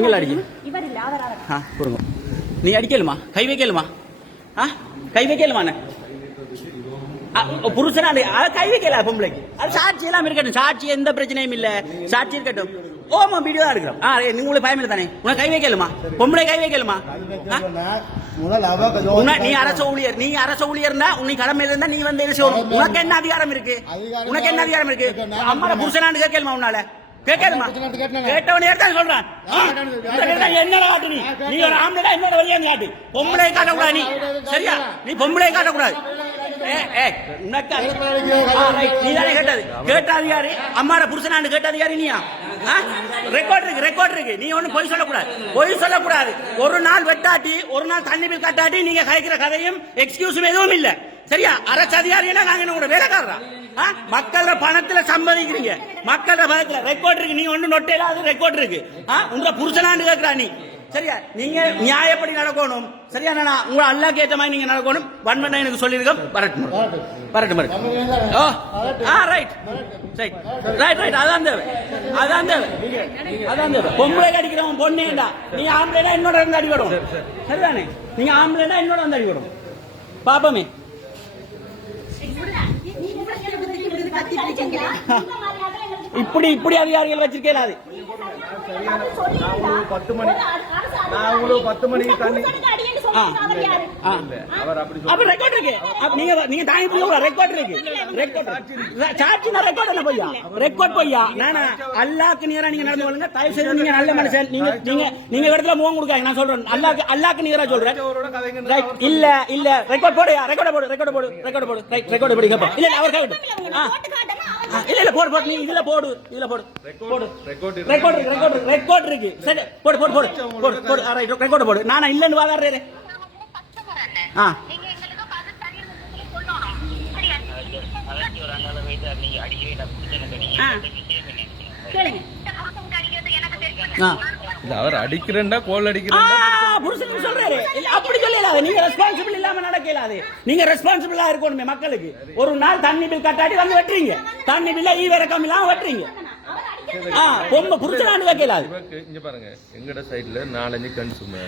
நீங்கள் அடிக்க. இவர் இல்ல அவர் அவர் ஆ கொடுங்க. நீ அடிக்கலுமா கை வைக்கலுமா ஆ கை வைக்கலுமா புருஷனா கை வைக்கல பொம்பளைக்கு. அது சாட்சி எல்லாம் இருக்கட்டும். சாட்சி எந்த பிரச்சனையும் இல்ல. சாட்சி இருக்கட்டும். ஓமா வீடியோ தான் எடுக்கிறோம். ஆ உங்களுக்கு பயம் இல்லை தானே? உனக்கு கை வைக்கலுமா பொம்பளை கை வைக்கலுமா நீ அரச ஊழியர் நீ அரச ஊழியர்னா உன்னை கடமையில இருந்தா நீ வந்து என்ன செய்யணும்? உனக்கு என்ன அதிகாரம் இருக்கு? உனக்கு என்ன அதிகாரம் இருக்கு? நான் அம்மாட புருஷனான்னு கேட்கலுமா உன்னால? கேட்டேன். கேட்டவனே தான் சொல்றான் என்னடா காட்டு நீ நீ ஒரு ஆம்பளை என்னோட வழியா காட்டு பொம்பளை காட்டக்கூடாது நீ சரியா நீ பொம்பளை காட்டக்கூடாது ஏ ஏ உனக்கு அது- ஆ, right. நீ தானே கேட்டது கேட்ட அதிகாரி அம்மாட புருஷனான்னு கேட்ட அதிகாரி நீயா ரெக்கார்ட் இருக்கு ரெக்கார்ட் இருக்கு நீ ஒண்ணும் பொய் சொல்லக்கூடாது பொய் சொல்லக்கூடாது ஒரு நாள் வெட்டாட்டி ஒரு நாள் தண்ணி பில் கட்டாட்டி நீங்க கலைக்கிற கதையும் எக்ஸ்கியூஸும் எதுவும் இல்ல சரியா அரசு அதிகாரினா நாங்க உங்களோட வேலைக்காரரா ஆ? மக்களோட பணத்துல சம்மதிக்கிறீங்க மக்களோட பணத்துல ரெக்கார்ட் இருக்கு. நீ ஒண்ணு நொட்டையில அது ரெக்கார்ட் இருக்கு. ஆ? உங்க புருஷனான்னு கேக்குறா நீ. சரியா? நீங்க நியாயப்படி நடக்கணும். சரியா நான்? உங்க அல்லாக்கு ஏத்த மாதிரி நீங்க நடக்கணும். வன்மன் எனக்கு சொல்லியிருக்கோம். வரட்டும் வரட்டும். வரட்டும் ஓ ஆ ரைட் ரைட் ரைட் ரைட் அதான் தேவை. அதான் தேவை. அதான் தேவை. பொம்பளை அடிக்கிறவன் பொண்ணேண்டா நீ ஆம்பளைனா என்னோட வந்து அடிக்கணும் சரிதானே? நீங்க ஆம்பளைனா என்னோட வந்து அடிக்கணும் பாப்பமே. இப்படி இப்படி அதிகாரிகள் வச்சிருக்கேன் அது பத்து மணி நான் உங்களுக்கு பத்து மணிக்கு தண்ணி. அப்ப ரெக்கார்ட் இருக்கு. அப்ப நீங்க நீங்க தாங்கி போய் ரெக்கார்ட் இருக்கு. ரெக்கார்ட் சாட்சினா ரெக்கார்ட் என்ன பொய்யா ரெக்கார்ட் பொய்யா நானா அல்லாக்கு நேரா நீங்க நடந்து கொள்ளுங்க. தயவு செய்து நீங்க நல்ல மனுஷன். நீங்க நீங்க நீங்க இடத்துல முகம் கொடுக்காங்க நான் சொல்றேன். அல்லாக்கு அல்லாக்கு நேரா சொல்றேன். இல்ல இல்ல. ரெக்கார்ட் போடுயா? ரெக்கார்ட் போடு ரெக்கார்ட் போடு ரெக்கார்ட் போடு. ரைட் ரெக்கார்ட் போடு கேப்பா? இல்ல அவர் ஆ, இல்ல இல்ல போடு போடு நீ இதுல போடு இதுல போடு. போடு. ரெக்கார்ட் ரெக்கார்ட் இருக்கு ரெக்கார்ட் இருக்கு. சரி போடு போடு போடு போடு போடு. ரைட் ரெக்கார்ட் போடு. நானா இல்லன்னு வாதாடுறேன் ஆ. புருஷன் அவர் அடிக்கிறேன்டா கோல் ஆ, அடிக்கிறேன்டா புருஷனுக்கு சொல்றாரு. நீங்க ரெஸ்பான்சிபிள் இல்லாம நடக்கலாது. நீங்க ரெஸ்பான்சிபிளா இருக்கணுமே மக்களுக்கு. ஒரு நாள் தண்ணி பில் கட்டாடி வந்து வெட்டுறீங்க. தண்ணி பில்ல ஈ இறக்கம் இல்லாம வெட்டுறீங்க. பொம்மை வைக்கலாது. இவருக்கு இங்க பாருங்க எங்கட சைடுல நாலஞ்சு கன்சூமர்.